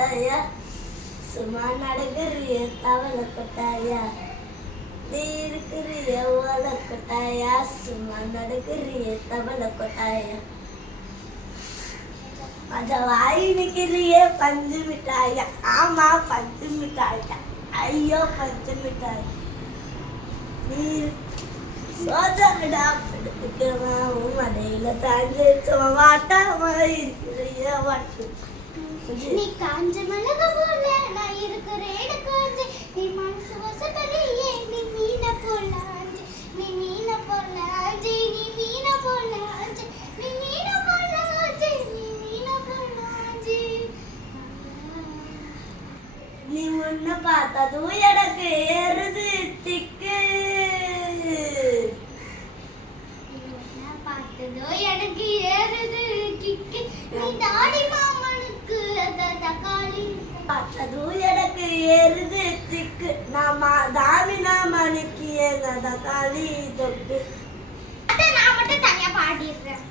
கொட்டாயா சும்மா நடக்கிறிய தவளை கொட்டாயா நீ இருக்கிறிய ஓலை கொட்டாயா சும்மா நடக்கிறிய தவளை கொட்டாயா அத வாய் நிக்கிறிய பஞ்சு மிட்டாயா ஆமா பஞ்சு மிட்டாயா ஐயோ பஞ்சு மிட்டாய் நீ சோதடா படுத்துக்கலாம் மடையில சாஞ்சு வாட்டாம இருக்கிறிய வாட்டு நீ காஞ்ச மிளகு போல நான் இருக்கிறேன் காஞ்சு நீ மனசு வசப்பறியே நீ மீன போல ஆஞ்சு நீ மீன போல ஆஞ்சு நீ மீன போல ஆஞ்சு நீ மீன போல ஆஞ்சு நீ மீன போல ஆஞ்சு நீ முன்ன பார்த்ததும் எனக்கு ஏறுது திக்கு பார்த்ததோ எனக்கு ஏறுது கிக்கு நீ தாடி மாமனுக்கு தக்காளி பார்த்ததும் எனக்கு ஏறுது திக்கு நான் தாமினா மணிக்கு எங்க தக்காளி தொக்கு நான் மட்டும் தனியா பாடிடுறேன்.